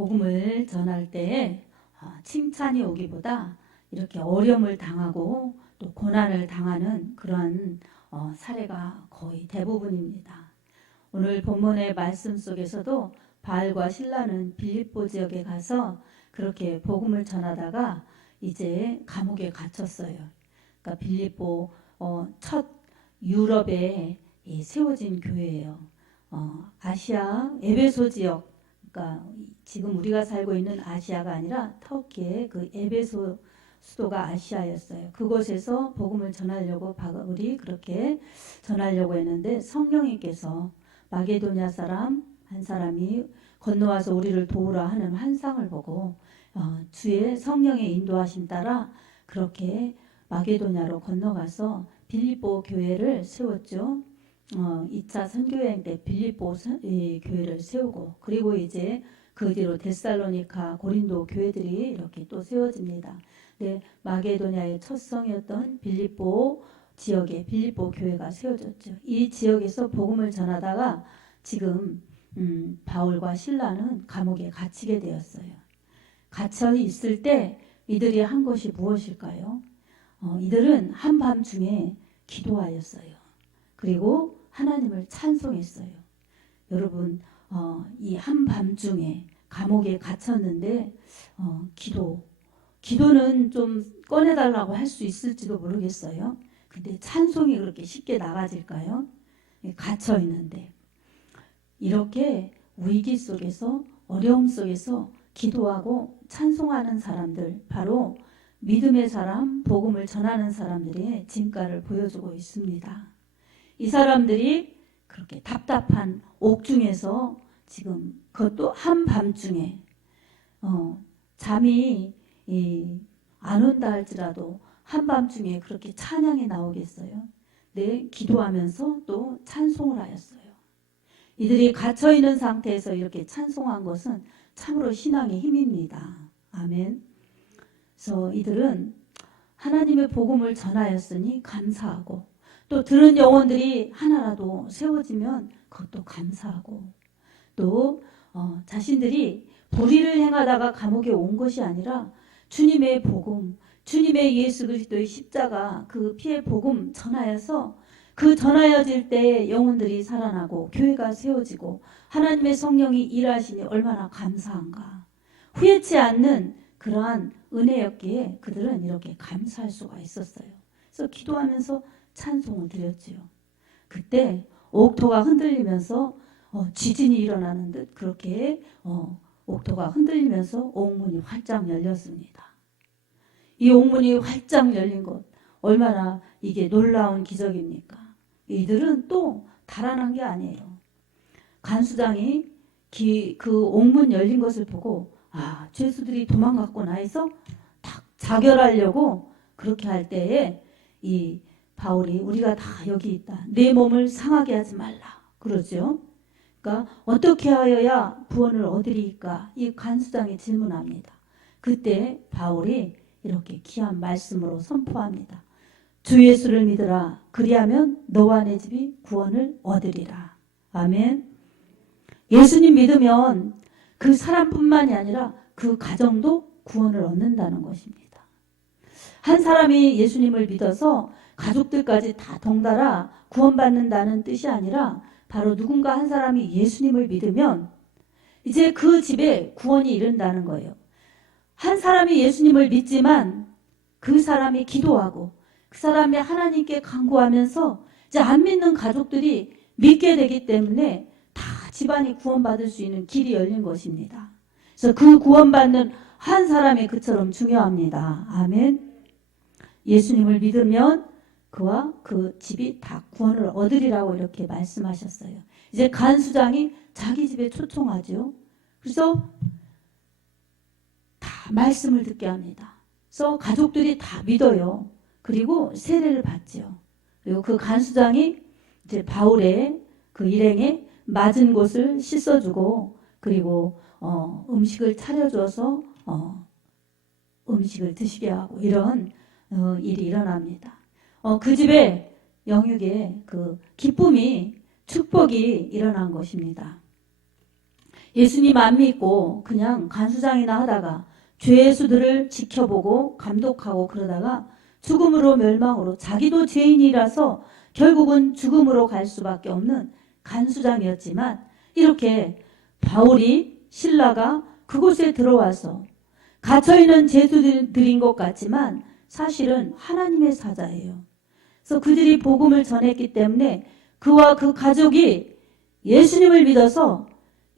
복음을 전할 때 칭찬이 오기보다 이렇게 어려움을 당하고 또 고난을 당하는 그런 사례가 거의 대부분입니다. 오늘 본문의 말씀 속에서도 바알과 실라는 빌립보 지역에 가서 그렇게 복음을 전하다가 이제 감옥에 갇혔어요. 그러니까 빌립보 첫 유럽에 세워진 교회예요. 아시아 에베소 지역, 그러니까 지금 우리가 살고 있는 아시아가 아니라 터키의 그 에베소 수도가 아시아였어요. 그곳에서 복음을 전하려고 바울이 그렇게 전하려고 했는데 성령님께서 마게도냐 사람 한 사람이 건너와서 우리를 도우라 하는 환상을 보고 주의 성령의 인도하심 따라 그렇게 마게도냐로 건너가서 빌립보 교회를 세웠죠. 2차 선교여행 때 빌립보 교회를 세우고 그리고 이제 그 뒤로 데살로니카 고린도 교회들이 이렇게 또 세워집니다. 네, 마게도냐의 첫 성이었던 빌립보 지역에 빌립보 교회가 세워졌죠. 이 지역에서 복음을 전하다가 지금 바울과 실라는 감옥에 갇히게 되었어요. 갇혀 있을 때 이들이 한 것이 무엇일까요? 이들은 한밤중에 기도하였어요. 그리고 하나님을 찬송했어요. 여러분, 이 한밤중에 감옥에 갇혔는데 기도는 좀 꺼내달라고 할 수 있을지도 모르겠어요. 근데 찬송이 그렇게 쉽게 나가질까요? 갇혀 있는데 이렇게 위기 속에서 어려움 속에서 기도하고 찬송하는 사람들, 바로 믿음의 사람, 복음을 전하는 사람들의 진가를 보여주고 있습니다. 이 사람들이 그렇게 답답한 옥중에서 지금 그것도 한밤중에 잠이 안 온다 할지라도 한밤중에 그렇게 찬양이 나오겠어요? 네, 기도하면서 또 찬송을 하였어요. 이들이 갇혀있는 상태에서 이렇게 찬송한 것은 참으로 신앙의 힘입니다. 아멘. 그래서 이들은 하나님의 복음을 전하였으니 감사하고 또 들은 영혼들이 하나라도 세워지면 그것도 감사하고 또 자신들이 불의를 행하다가 감옥에 온 것이 아니라 주님의 복음, 주님의 예수 그리스도의 십자가 그 피의 복음 전하여서 그 전하여질 때 영혼들이 살아나고 교회가 세워지고 하나님의 성령이 일하시니 얼마나 감사한가. 후회치 않는 그러한 은혜였기에 그들은 이렇게 감사할 수가 있었어요. 그래서 기도하면서 찬송을 드렸지요. 그때 옥토가 흔들리면서 지진이 일어나는 듯 그렇게 옥토가 흔들리면서 옥문이 활짝 열렸습니다. 이 옥문이 활짝 열린 것 얼마나 이게 놀라운 기적입니까? 이들은 또 달아난 게 아니에요. 간수장이 그 옥문 열린 것을 보고 죄수들이 도망갔구나 해서 딱 자결하려고 그렇게 할 때에 이 바울이 우리가 다 여기 있다. 내 몸을 상하게 하지 말라. 그러죠. 그러니까 어떻게 하여야 구원을 얻으리까? 이 간수장이 질문합니다. 그때 바울이 이렇게 귀한 말씀으로 선포합니다. 주 예수를 믿으라. 그리하면 너와 내 집이 구원을 얻으리라. 아멘. 예수님 믿으면 그 사람뿐만이 아니라 그 가정도 구원을 얻는다는 것입니다. 한 사람이 예수님을 믿어서 가족들까지 다 덩달아 구원받는다는 뜻이 아니라 바로 누군가 한 사람이 예수님을 믿으면 이제 그 집에 구원이 이른다는 거예요. 한 사람이 예수님을 믿지만 그 사람이 기도하고 그 사람이 하나님께 간구하면서 이제 안 믿는 가족들이 믿게 되기 때문에 다 집안이 구원받을 수 있는 길이 열린 것입니다. 그래서 그 구원받는 한 사람이 그처럼 중요합니다. 아멘. 예수님을 믿으면 그와 그 집이 다 구원을 얻으리라고 이렇게 말씀하셨어요. 이제 간수장이 자기 집에 초청하죠. 그래서 다 말씀을 듣게 합니다. 그래서 가족들이 다 믿어요. 그리고 세례를 받죠. 그리고 그 간수장이 이제 바울의 그 일행에 맞은 곳을 씻어주고 그리고 음식을 차려줘서 음식을 드시게 하고 이런 일이 일어납니다. 그 집에 영육의 그 기쁨이 축복이 일어난 것입니다. 예수님 안 믿고 그냥 간수장이나 하다가 죄수들을 지켜보고 감독하고 그러다가 죽음으로 멸망으로, 자기도 죄인이라서 결국은 죽음으로 갈 수밖에 없는 간수장이었지만, 이렇게 바울이, 신라가 그곳에 들어와서 갇혀있는 죄수들인 것 같지만 사실은 하나님의 사자예요. 그래서 그들이 복음을 전했기 때문에 그와 그 가족이 예수님을 믿어서,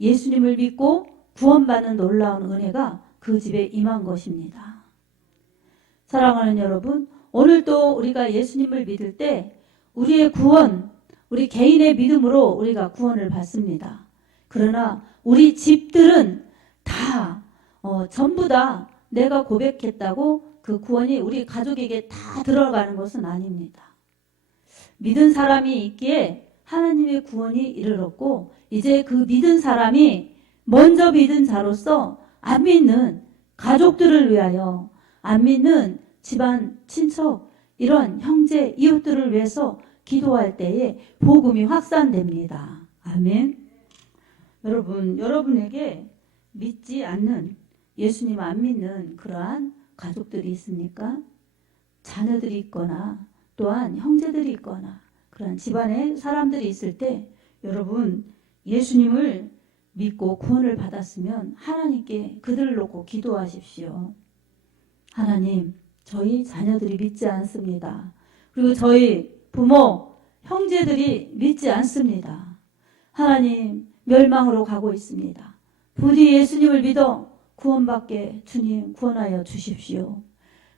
예수님을 믿고 구원받는 놀라운 은혜가 그 집에 임한 것입니다. 사랑하는 여러분, 오늘도 우리가 예수님을 믿을 때 우리의 구원, 우리 개인의 믿음으로 우리가 구원을 받습니다. 그러나 우리 집들은 다 전부 다 내가 고백했다고 그 구원이 우리 가족에게 다 들어가는 것은 아닙니다. 믿은 사람이 있기에 하나님의 구원이 이르렀고, 이제 그 믿은 사람이 먼저 믿은 자로서 안 믿는 가족들을 위하여, 안 믿는 집안, 친척, 이런 형제, 이웃들을 위해서 기도할 때에 복음이 확산됩니다. 아멘. 여러분, 여러분에게 믿지 않는, 예수님 안 믿는 그러한 가족들이 있습니까? 자녀들이 있거나 또한 형제들이 있거나 그런 집안에 사람들이 있을 때, 여러분 예수님을 믿고 구원을 받았으면 하나님께 그들을 놓고 기도하십시오. 하나님, 저희 자녀들이 믿지 않습니다. 그리고 저희 부모, 형제들이 믿지 않습니다. 하나님, 멸망으로 가고 있습니다. 부디 예수님을 믿어 구원받게 주님 구원하여 주십시오.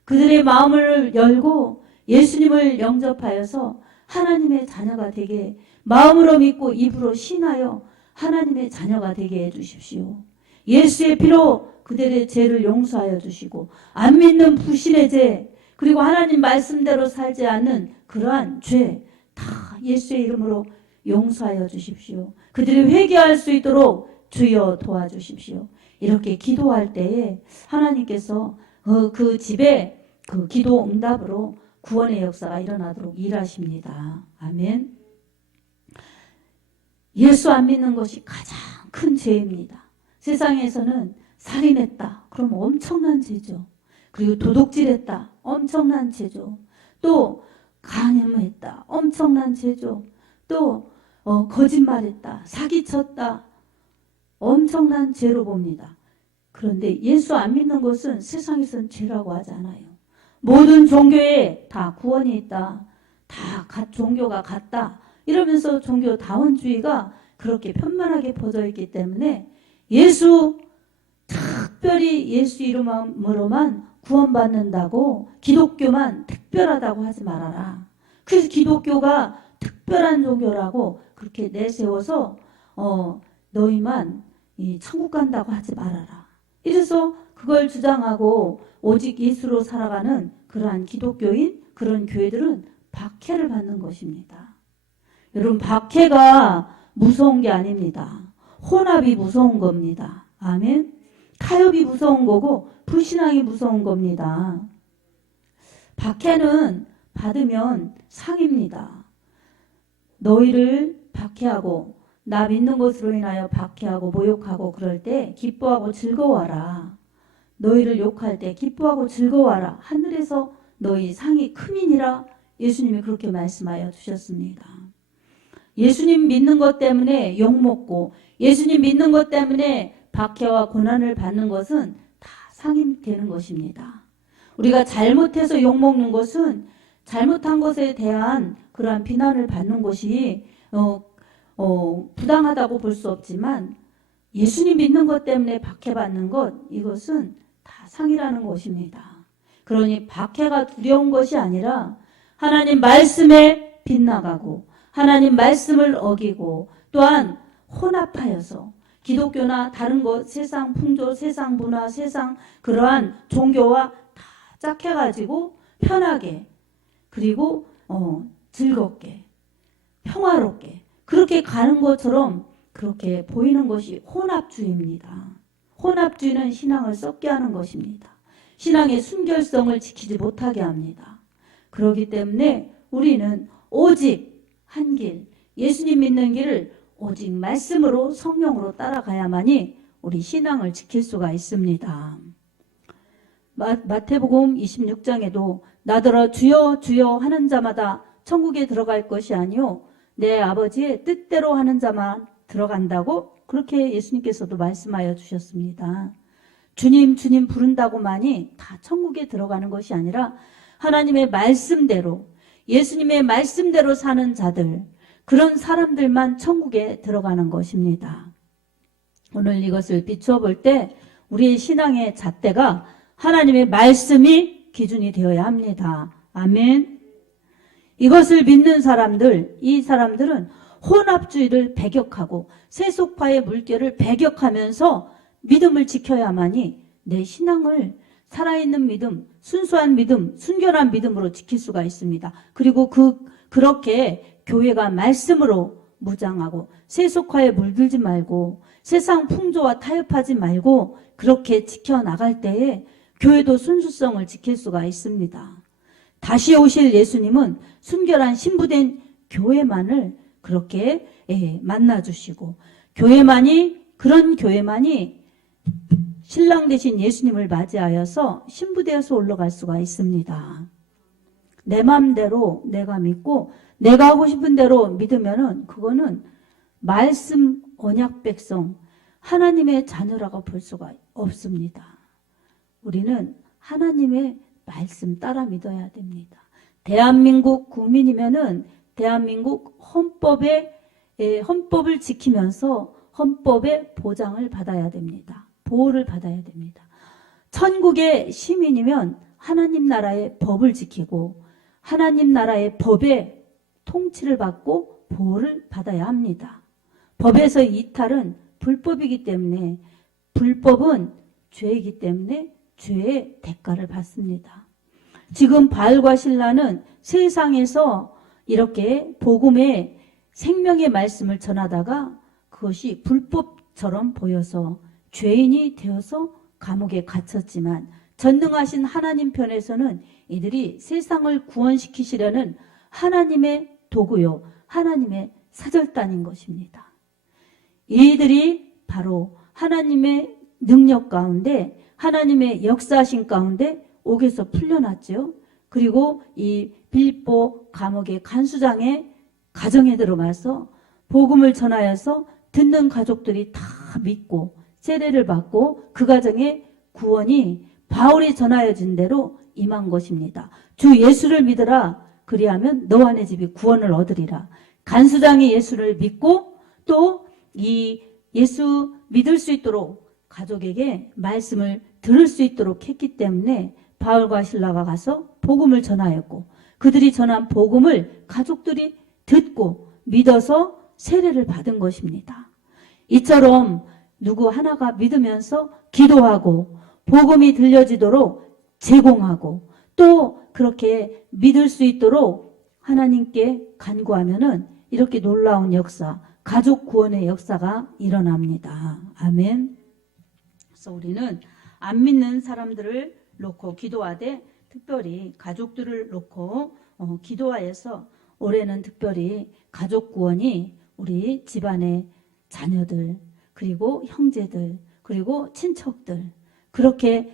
그들의 마음을 열고 예수님을 영접하여서 하나님의 자녀가 되게, 마음으로 믿고 입으로 신하여 하나님의 자녀가 되게 해주십시오. 예수의 피로 그들의 죄를 용서하여 주시고, 안 믿는 불신의 죄, 그리고 하나님 말씀대로 살지 않는 그러한 죄 다 예수의 이름으로 용서하여 주십시오. 그들이 회개할 수 있도록 주여 도와주십시오. 이렇게 기도할 때에 하나님께서 그 집에 그 기도 응답으로 구원의 역사가 일어나도록 일하십니다. 아멘. 예수 안 믿는 것이 가장 큰 죄입니다. 세상에서는 살인했다, 그럼 엄청난 죄죠. 그리고 도둑질했다, 엄청난 죄죠. 또 간음했다, 엄청난 죄죠. 또 거짓말했다, 사기쳤다, 엄청난 죄로 봅니다. 그런데 예수 안 믿는 것은 세상에서는 죄라고 하지 않아요. 모든 종교에 다 구원이 있다, 다 종교가 같다, 이러면서 종교다원주의가 그렇게 편만하게 퍼져 있기 때문에 특별히 예수 이름으로만 구원받는다고, 기독교만 특별하다고 하지 말아라. 그래서 기독교가 특별한 종교라고 그렇게 내세워서 너희만 천국 간다고 하지 말아라. 이래서 그걸 주장하고 오직 예수로 살아가는 그러한 기독교인, 그런 교회들은 박해를 받는 것입니다. 여러분, 박해가 무서운 게 아닙니다. 혼합이 무서운 겁니다. 아멘. 타협이 무서운 거고 불신앙이 무서운 겁니다. 박해는 받으면 상입니다. 너희를 박해하고 나 믿는 것으로 인하여 박해하고 모욕하고 그럴 때 기뻐하고 즐거워하라. 너희를 욕할 때 기뻐하고 즐거워하라. 하늘에서 너희 상이 크민이라. 예수님이 그렇게 말씀하여 주셨습니다. 예수님 믿는 것 때문에 욕먹고 예수님 믿는 것 때문에 박해와 고난을 받는 것은 다 상이 되는 것입니다. 우리가 잘못해서 욕먹는 것은 잘못한 것에 대한 그러한 비난을 받는 것이 부당하다고 볼 수 없지만, 예수님 믿는 것 때문에 박해받는 것, 이것은 다 상이라는 것입니다. 그러니 박해가 두려운 것이 아니라 하나님 말씀에 빗나가고 하나님 말씀을 어기고 또한 혼합하여서 기독교나 다른 것, 세상 풍조, 세상 문화, 세상 그러한 종교와 다 짝해가지고 편하게, 그리고 즐겁게, 평화롭게 그렇게 가는 것처럼 그렇게 보이는 것이 혼합주의입니다. 혼합주의는 신앙을 썩게 하는 것입니다. 신앙의 순결성을 지키지 못하게 합니다. 그렇기 때문에 우리는 오직 한 길, 예수님 믿는 길을 오직 말씀으로 성령으로 따라가야만이 우리 신앙을 지킬 수가 있습니다. 마태복음 26장에도 나더러 주여 주여 하는 자마다 천국에 들어갈 것이 아니요 내 아버지의 뜻대로 하는 자만 들어간다고 그렇게 예수님께서도 말씀하여 주셨습니다. 주님 주님 부른다고만이 다 천국에 들어가는 것이 아니라 하나님의 말씀대로 예수님의 말씀대로 사는 자들 그런 사람들만 천국에 들어가는 것입니다. 오늘 이것을 비추어 볼 때 우리의 신앙의 잣대가 하나님의 말씀이 기준이 되어야 합니다. 아멘. 이것을 믿는 사람들, 이 사람들은 혼합주의를 배격하고 세속화의 물결을 배격하면서 믿음을 지켜야만이 내 신앙을 살아있는 믿음, 순수한 믿음, 순결한 믿음으로 지킬 수가 있습니다. 그리고 그렇게 교회가 말씀으로 무장하고 세속화에 물들지 말고 세상 풍조와 타협하지 말고 그렇게 지켜나갈 때에 교회도 순수성을 지킬 수가 있습니다. 다시 오실 예수님은 순결한 신부된 교회만을 그렇게 만나주시고 그런 교회만이 신랑 되신 예수님을 맞이하여서 신부되어서 올라갈 수가 있습니다. 내 마음대로 내가 믿고 내가 하고 싶은 대로 믿으면은 그거는 말씀 언약 백성 하나님의 자녀라고 볼 수가 없습니다. 우리는 하나님의 말씀 따라 믿어야 됩니다. 대한민국 국민이면은 대한민국 헌법을 지키면서 헌법의 보장을 받아야 됩니다. 보호를 받아야 됩니다. 천국의 시민이면 하나님 나라의 법을 지키고 하나님 나라의 법의 통치를 받고 보호를 받아야 합니다. 법에서 이탈은 불법이기 때문에 불법은 죄이기 때문에 죄의 대가를 받습니다. 지금 바알과 실라는 세상에서 이렇게 복음의 생명의 말씀을 전하다가 그것이 불법처럼 보여서 죄인이 되어서 감옥에 갇혔지만 전능하신 하나님 편에서는 이들이 세상을 구원시키시려는 하나님의 도구요 하나님의 사절단인 것입니다. 이들이 바로 하나님의 능력 가운데 하나님의 역사하신 가운데 옥에서 풀려났죠. 그리고 이 빌립보 감옥의 간수장의 가정에 들어가서 복음을 전하여서 듣는 가족들이 다 믿고 세례를 받고 그 가정의 구원이 바울이 전하여진 대로 임한 것입니다. 주 예수를 믿으라 그리하면 너와 내 집이 구원을 얻으리라. 간수장이 예수를 믿고 또 이 예수 믿을 수 있도록 가족에게 말씀을 들을 수 있도록 했기 때문에 바울과 실라가 가서 복음을 전하였고 그들이 전한 복음을 가족들이 듣고 믿어서 세례를 받은 것입니다. 이처럼 누구 하나가 믿으면서 기도하고 복음이 들려지도록 제공하고 또 그렇게 믿을 수 있도록 하나님께 간구하면은 이렇게 놀라운 역사, 가족 구원의 역사가 일어납니다. 아멘. 그래서 우리는 안 믿는 사람들을 놓고 기도하되 특별히 가족들을 놓고 기도하여서 올해는 특별히 가족 구원이 우리 집안의 자녀들 그리고 형제들 그리고 친척들 그렇게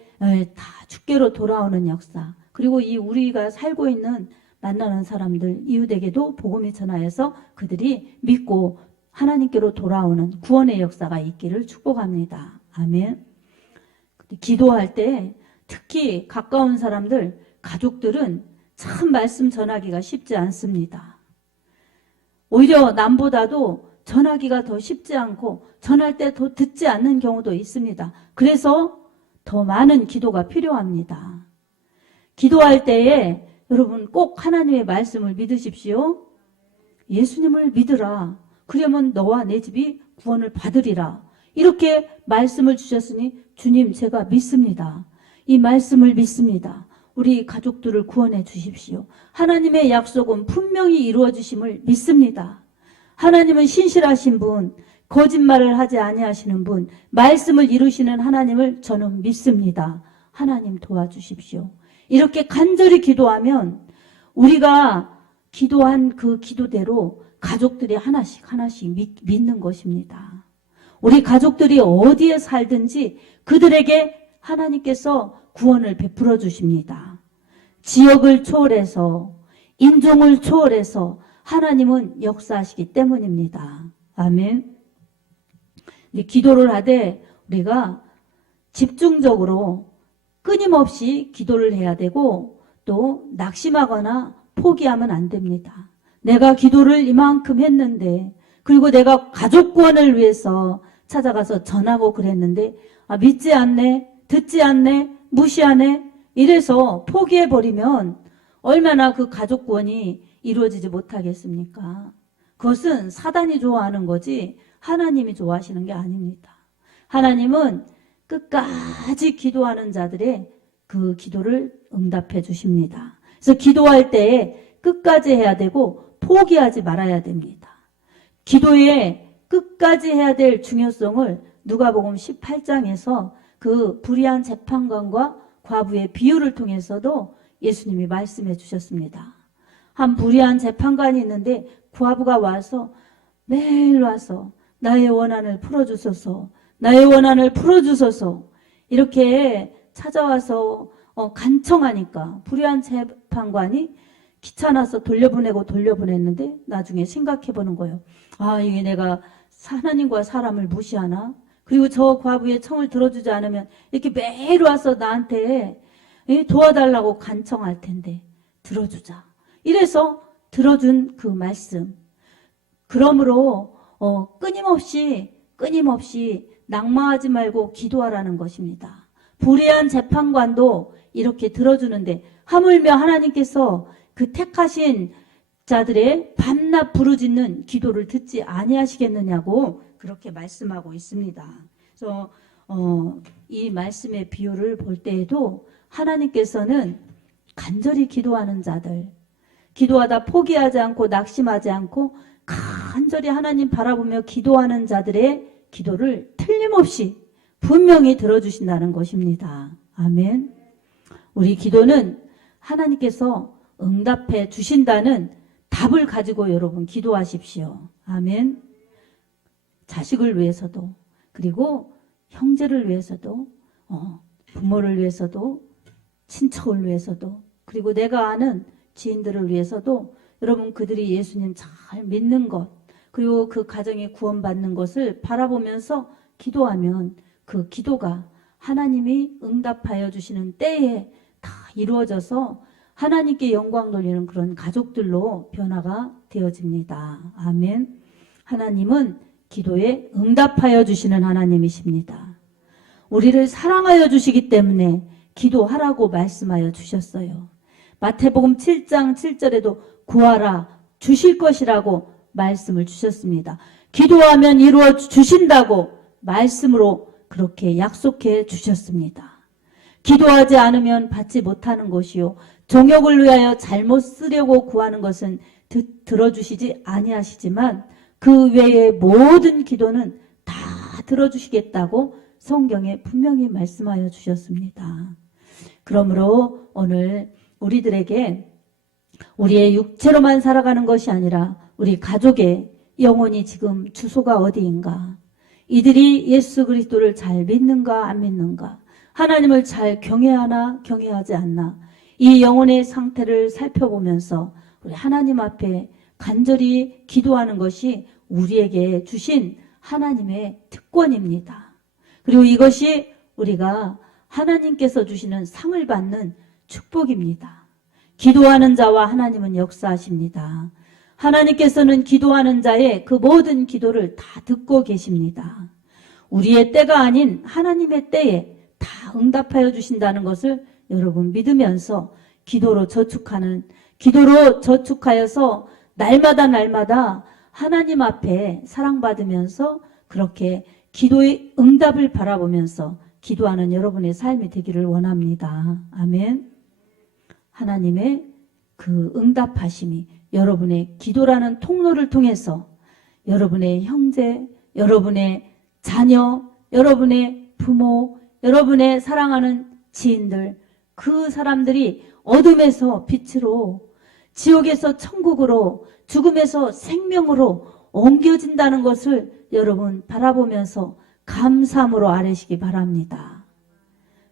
다 주께로 돌아오는 역사 그리고 이 우리가 살고 있는 만나는 사람들 이웃에게도 복음이 전하여서 그들이 믿고 하나님께로 돌아오는 구원의 역사가 있기를 축복합니다. 아멘. 기도할 때 특히 가까운 사람들, 가족들은 참 말씀 전하기가 쉽지 않습니다. 오히려 남보다도 전하기가 더 쉽지 않고 전할 때 더 듣지 않는 경우도 있습니다. 그래서 더 많은 기도가 필요합니다. 기도할 때에 여러분 꼭 하나님의 말씀을 믿으십시오. 예수님을 믿으라. 그러면 너와 내 집이 구원을 받으리라. 이렇게 말씀을 주셨으니 주님 제가 믿습니다. 이 말씀을 믿습니다. 우리 가족들을 구원해 주십시오. 하나님의 약속은 분명히 이루어지심을 믿습니다. 하나님은 신실하신 분, 거짓말을 하지 아니하시는 분, 말씀을 이루시는 하나님을 저는 믿습니다. 하나님 도와주십시오. 이렇게 간절히 기도하면 우리가 기도한 그 기도대로 가족들이 하나씩 믿는 것입니다. 우리 가족들이 어디에 살든지 그들에게 하나님께서 구원을 베풀어 주십니다. 지역을 초월해서, 인종을 초월해서 하나님은 역사하시기 때문입니다. 아멘. 기도를 하되 우리가 집중적으로 끊임없이 기도를 해야 되고 또 낙심하거나 포기하면 안 됩니다. 내가 기도를 이만큼 했는데, 그리고 내가 가족 구원을 위해서 찾아가서 전하고 그랬는데 믿지 않네, 듣지 않네, 무시하네, 이래서 포기해버리면 얼마나 그 가족 구원이 이루어지지 못하겠습니까? 그것은 사단이 좋아하는 거지 하나님이 좋아하시는 게 아닙니다. 하나님은 끝까지 기도하는 자들의 그 기도를 응답해 주십니다. 그래서 기도할 때에 끝까지 해야 되고 포기하지 말아야 됩니다. 기도에 끝까지 해야 될 중요성을 누가복음 18장에서 그 불의한 재판관과 과부의 비유를 통해서도 예수님이 말씀해 주셨습니다. 한 불의한 재판관이 있는데 과부가 와서 매일 와서 나의 원한을 풀어주소서, 나의 원한을 풀어주소서 이렇게 찾아와서 간청하니까 불의한 재판관이 귀찮아서 돌려보냈는데 나중에 생각해보는 거예요. 이게 내가 하나님과 사람을 무시하나? 그리고 저 과부의 청을 들어주지 않으면 이렇게 매일 와서 나한테 도와달라고 간청할 텐데 들어주자. 이래서 들어준 그 말씀. 그러므로 끊임없이 낙마하지 말고 기도하라는 것입니다. 불의한 재판관도 이렇게 들어주는데 하물며 하나님께서 그 택하신 자들의 밤낮 부르짖는 기도를 듣지 아니하시겠느냐고 그렇게 말씀하고 있습니다. 그래서 이 말씀의 비유를 볼 때에도 하나님께서는 간절히 기도하는 자들, 기도하다 포기하지 않고 낙심하지 않고 간절히 하나님 바라보며 기도하는 자들의 기도를 틀림없이 분명히 들어주신다는 것입니다. 아멘. 우리 기도는 하나님께서 응답해 주신다는 답을 가지고 여러분 기도하십시오. 아멘. 자식을 위해서도, 그리고 형제를 위해서도, 부모를 위해서도, 친척을 위해서도, 그리고 내가 아는 지인들을 위해서도 여러분 그들이 예수님 잘 믿는 것, 그리고 그 가정이 구원받는 것을 바라보면서 기도하면 그 기도가 하나님이 응답하여 주시는 때에 다 이루어져서 하나님께 영광 돌리는 그런 가족들로 변화가 되어집니다. 아멘. 하나님은 기도에 응답하여 주시는 하나님이십니다. 우리를 사랑하여 주시기 때문에 기도하라고 말씀하여 주셨어요. 마태복음 7장 7절에도 구하라 주실 것이라고 말씀을 주셨습니다. 기도하면 이루어 주신다고 말씀으로 그렇게 약속해 주셨습니다. 기도하지 않으면 받지 못하는 것이요 정욕을 위하여 잘못 쓰려고 구하는 것은 들어주시지 아니하시지만 그 외의 모든 기도는 다 들어주시겠다고 성경에 분명히 말씀하여 주셨습니다. 그러므로 오늘 우리들에게 우리의 육체로만 살아가는 것이 아니라 우리 가족의 영혼이 지금 주소가 어디인가, 이들이 예수 그리스도를 잘 믿는가 안 믿는가, 하나님을 잘 경외하나 경외하지 않나, 이 영혼의 상태를 살펴보면서 우리 하나님 앞에 간절히 기도하는 것이 우리에게 주신 하나님의 특권입니다. 그리고 이것이 우리가 하나님께서 주시는 상을 받는 축복입니다. 기도하는 자와 하나님은 역사하십니다. 하나님께서는 기도하는 자의 그 모든 기도를 다 듣고 계십니다. 우리의 때가 아닌 하나님의 때에 다 응답하여 주신다는 것을 여러분 믿으면서 기도로 저축하여서 날마다 하나님 앞에 사랑받으면서 그렇게 기도의 응답을 바라보면서 기도하는 여러분의 삶이 되기를 원합니다. 아멘. 하나님의 그 응답하심이 여러분의 기도라는 통로를 통해서 여러분의 형제, 여러분의 자녀, 여러분의 부모, 여러분의 사랑하는 지인들, 그 사람들이 어둠에서 빛으로, 지옥에서 천국으로, 죽음에서 생명으로 옮겨진다는 것을 여러분 바라보면서 감사함으로 아뢰시기 바랍니다.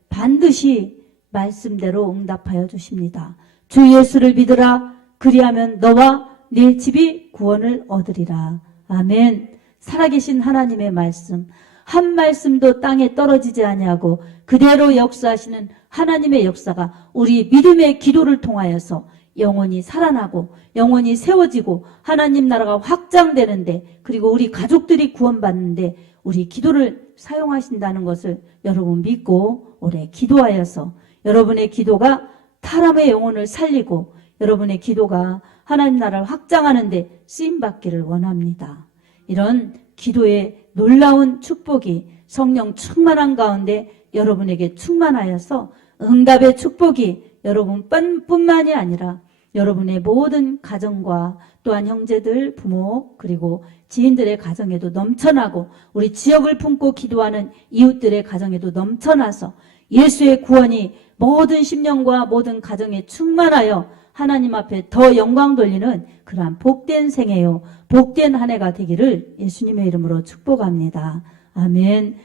반드시 말씀대로 응답하여 주십니다. 주 예수를 믿으라. 그리하면 너와 네 집이 구원을 얻으리라. 아멘. 살아계신 하나님의 말씀, 한 말씀도 땅에 떨어지지 아니하고 그대로 역사하시는 하나님의 역사가 우리 믿음의 기도를 통하여서 영원히 살아나고 영원히 세워지고 하나님 나라가 확장되는데, 그리고 우리 가족들이 구원받는데 우리 기도를 사용하신다는 것을 여러분 믿고 오래 기도하여서 여러분의 기도가 사람의 영혼을 살리고 여러분의 기도가 하나님 나라를 확장하는데 쓰임받기를 원합니다. 이런 기도의 놀라운 축복이 성령 충만한 가운데 여러분에게 충만하여서 응답의 축복이 여러분뿐만이 아니라 여러분의 모든 가정과 또한 형제들, 부모, 그리고 지인들의 가정에도 넘쳐나고 우리 지역을 품고 기도하는 이웃들의 가정에도 넘쳐나서 예수의 구원이 모든 심령과 모든 가정에 충만하여 하나님 앞에 더 영광 돌리는 그러한 복된 생애요, 복된 한 해가 되기를 예수님의 이름으로 축복합니다. 아멘.